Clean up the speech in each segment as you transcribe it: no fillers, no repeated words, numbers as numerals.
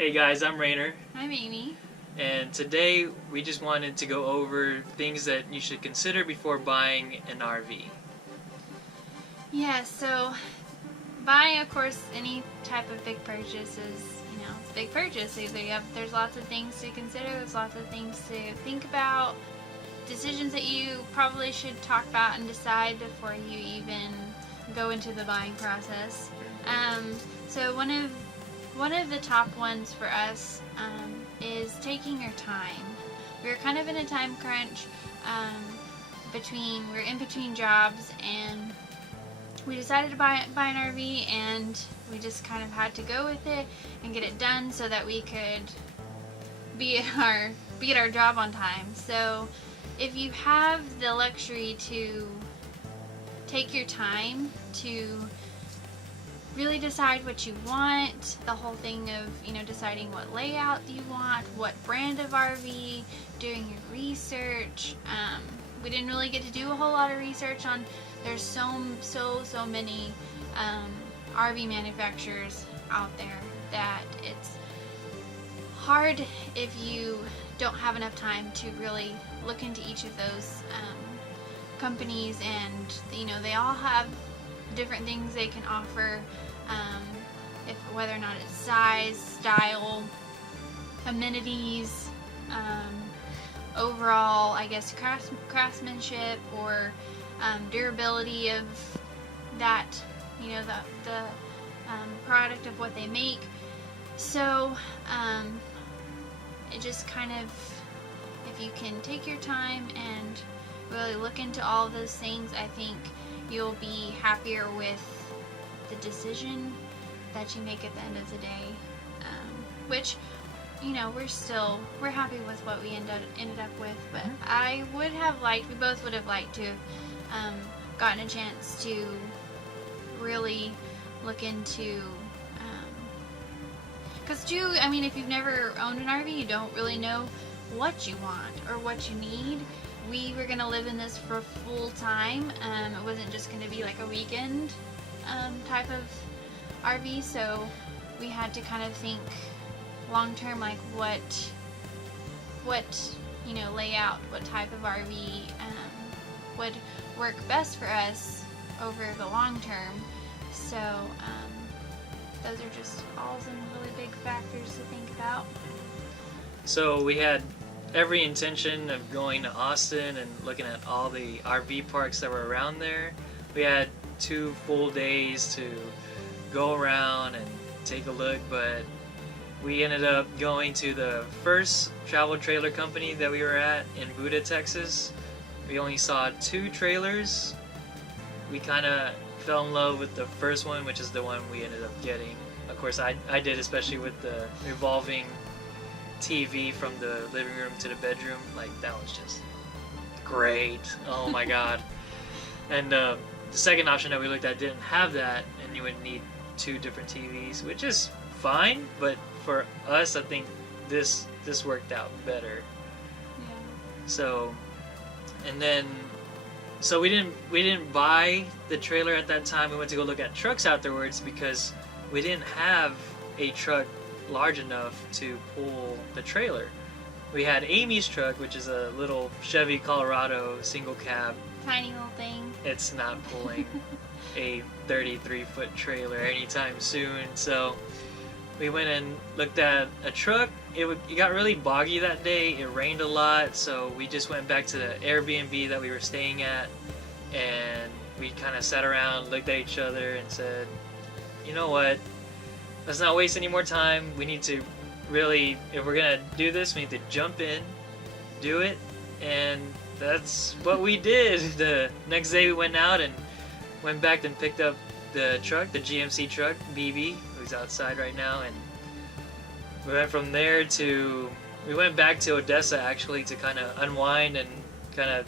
Hey guys, I'm Rainer, I'm Amy. and today we just wanted to go over things that you should consider before buying an RV. Yeah, so buying, of course, any type of big purchase is, it's a big purchase. There's lots of things to consider, there's lots of things to think about, decisions that you probably should talk about and decide before you even go into the buying process. So one of the top ones for us is taking your time. We're kind of in a time crunch. We're in between jobs, and we decided to buy an RV, and we just kind of had to go with it and get it done so that we could be at our job on time. So if you have the luxury to take your time to really decide what you want, the whole thing of deciding what layout you want, what brand of RV, doing your research. We didn't really get to do a whole lot of research on. There's so many RV manufacturers out there that it's hard if you don't have enough time to really look into each of those companies, and they all have different things they can offer, whether or not it's size, style, amenities, overall, I guess, craftsmanship, or durability of that, the product of what they make. So it just kind of, if you can take your time and really look into all of those things, I think you'll be happier with the decision that you make at the end of the day, which we're happy with what we ended up with. But we both would have liked to have gotten a chance to really look into, because if you've never owned an RV, you don't really know what you want or what you need. We were going to live in this for full time. It wasn't just going to be like a weekend type of RV, so we had to kind of think long term, like what layout, what type of RV would work best for us over the long term. So those are just all some really big factors to think about. So we had every intention of going to Austin and looking at all the RV parks that were around there. We had 2 full days to go around and take a look, but we ended up going to the first travel trailer company that we were at in Buda, Texas. We only saw 2 trailers. We kind of fell in love with the first one, which is the one we ended up getting. Of course, I did, especially with the revolving TV from the living room to the bedroom. Like, that was just great. Oh my god. And the second option that we looked at didn't have that, and you would need 2 different TVs, which is fine, but for us, I think this worked out better. Yeah. So we didn't buy the trailer at that time. We went to go look at trucks afterwards because we didn't have a truck large enough to pull the trailer. We had Amy's truck, which is a little Chevy Colorado single cab. Tiny little thing. It's not pulling a 33-foot trailer anytime soon. So we went and looked at a truck. It got really boggy that day. It rained a lot, so we just went back to the Airbnb that we were staying at, and we kind of sat around, looked at each other, and said, you know what? Let's not waste any more time. We need to really, if we're gonna do this, we need to jump in, do it, and that's what we did. The next day we went out and went back and picked up the truck, the GMC truck, BB, who's outside right now, and we went from there we went back to Odessa actually to kind of unwind and kind of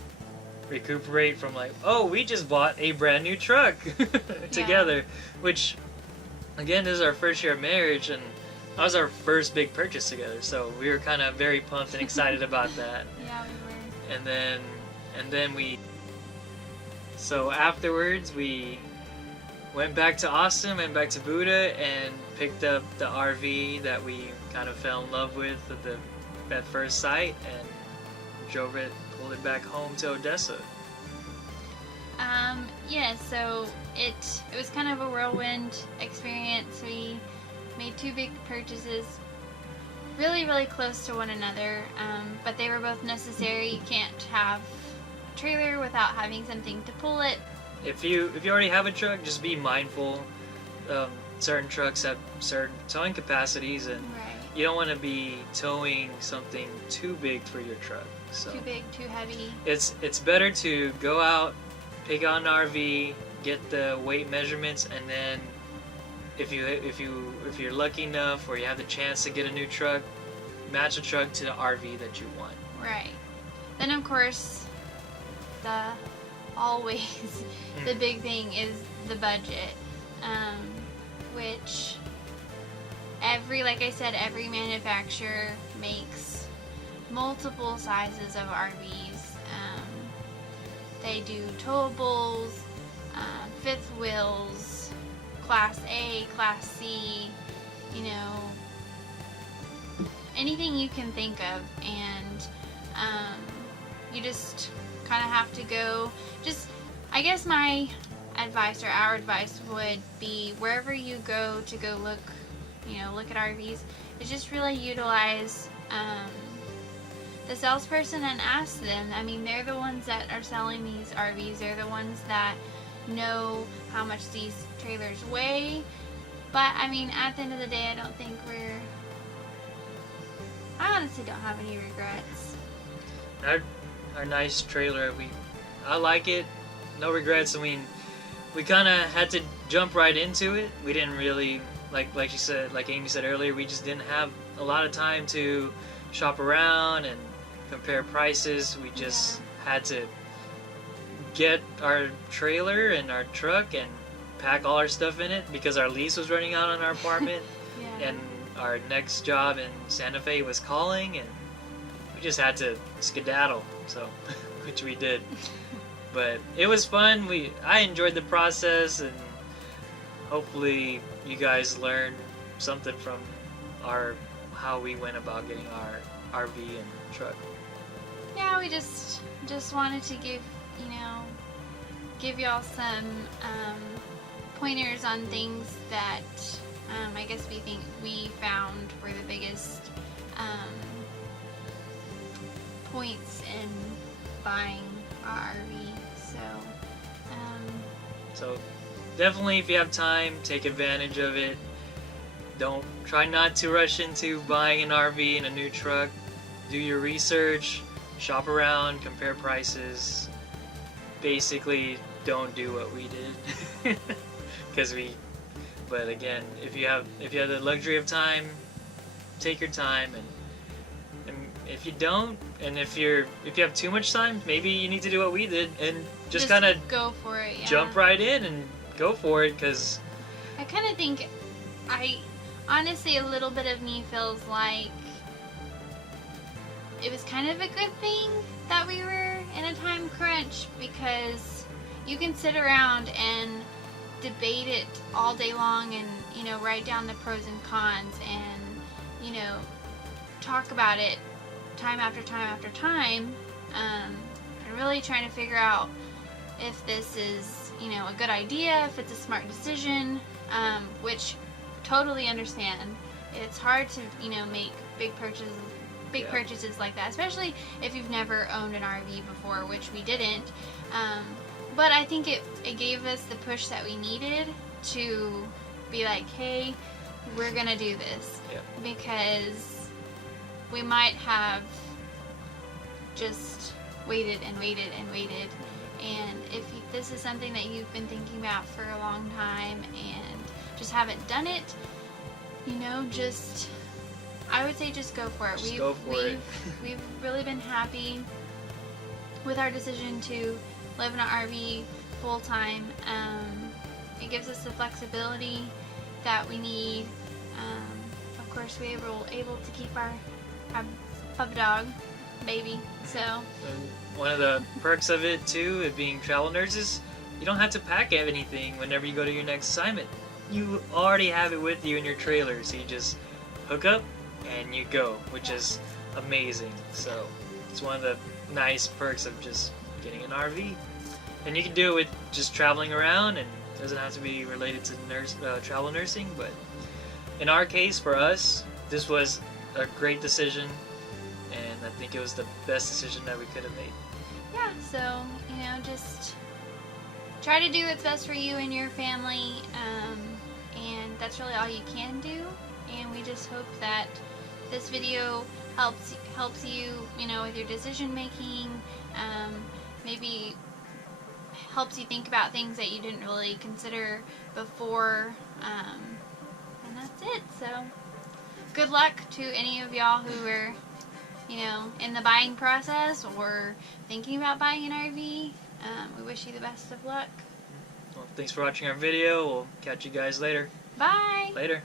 recuperate from we just bought a brand new truck together, which again, this is our first year of marriage, and that was our first big purchase together, so we were kind of very pumped and excited about that. Yeah, we were. And then so afterwards we went back to Austin, went back to Buda, and picked up the RV that we kind of fell in love with at first sight and pulled it back home to Odessa. Yeah, so it was kind of a whirlwind experience. We made 2 big purchases, really, really close to one another, but they were both necessary. You can't have a trailer without having something to pull it. If you already have a truck, just be mindful. Certain trucks have certain towing capacities, and Right. you don't want to be towing something too big for your truck. So Too big, too heavy. it's better to go out, pick out an RV, get the weight measurements, and then if you're lucky enough or you have the chance to get a new truck, match a truck to the RV that you want. Right. Then of course, always the big thing is the budget, which like I said, every manufacturer makes multiple sizes of RVs. They do towables, fifth wheels, Class A, Class C, anything you can think of, and you just kind of have to go. I guess my advice or our advice would be, wherever you go to go look at RVs, is just really utilize the salesperson and ask them. I mean, they're the ones that are selling these RVs. They're the ones that know how much these trailers weigh. But I mean, at the end of the day, I honestly don't have any regrets. Our nice trailer, I like it. No regrets. I mean, we kind of had to jump right into it. We didn't really like you said, like Amy said earlier, we just didn't have a lot of time to shop around and compare prices. We just had to get our trailer and our truck and pack all our stuff in it because our lease was running out on our apartment. Yeah. And our next job in Santa Fe was calling, and we just had to skedaddle, so which we did. But it was fun. I enjoyed the process, and hopefully you guys learned something from how we went about getting our RV and truck. Yeah, we just wanted to give y'all some pointers on things that I guess we found were the biggest points in buying our RV. So definitely, if you have time, take advantage of it. Try not to rush into buying an RV and a new truck. Do your research, shop around, compare prices. Basically, don't do what we did. But again, if you have the luxury of time, take your time, and if you don't, and if you have too much time, maybe you need to do what we did and just kind of go for it. Yeah. Jump right in and go for it, because I kind of think, honestly, a little bit of me feels like it was kind of a good thing that we were in a time crunch, because you can sit around and debate it all day long and write down the pros and cons and talk about it time after time after time, and really trying to figure out if this is a good idea, if it's a smart decision, which totally understand. It's hard to make big purchases like that, especially if you've never owned an RV before, which we didn't. But I think it gave us the push that we needed to be like, hey, we're gonna do this. Yeah. Because we might have just waited and waited and waited, and if this is something that you've been thinking about for a long time and just haven't done it, I would say just go for it. We've really been happy with our decision to live in an RV full time. It gives us the flexibility that we need. Of course, we were able to keep our puppy dog, baby. So one of the perks of it too, of being travel nurses, you don't have to pack anything whenever you go to your next assignment. you already have it with you in your trailer, so you just hook up and you go, which is amazing. So it's one of the nice perks of just getting an RV, and you can do it with just traveling around, and it doesn't have to be related to travel nursing. But in our case, for us, this was a great decision, and I think it was the best decision that we could have made. Yeah, so, just try to do what's best for you and your family, and that's really all you can do. And we just hope that this video helps you, with your decision making, maybe helps you think about things that you didn't really consider before, and that's it. So good luck to any of y'all who are, in the buying process or thinking about buying an RV. We wish you the best of luck. Well, thanks for watching our video. We'll catch you guys later. Bye! Later.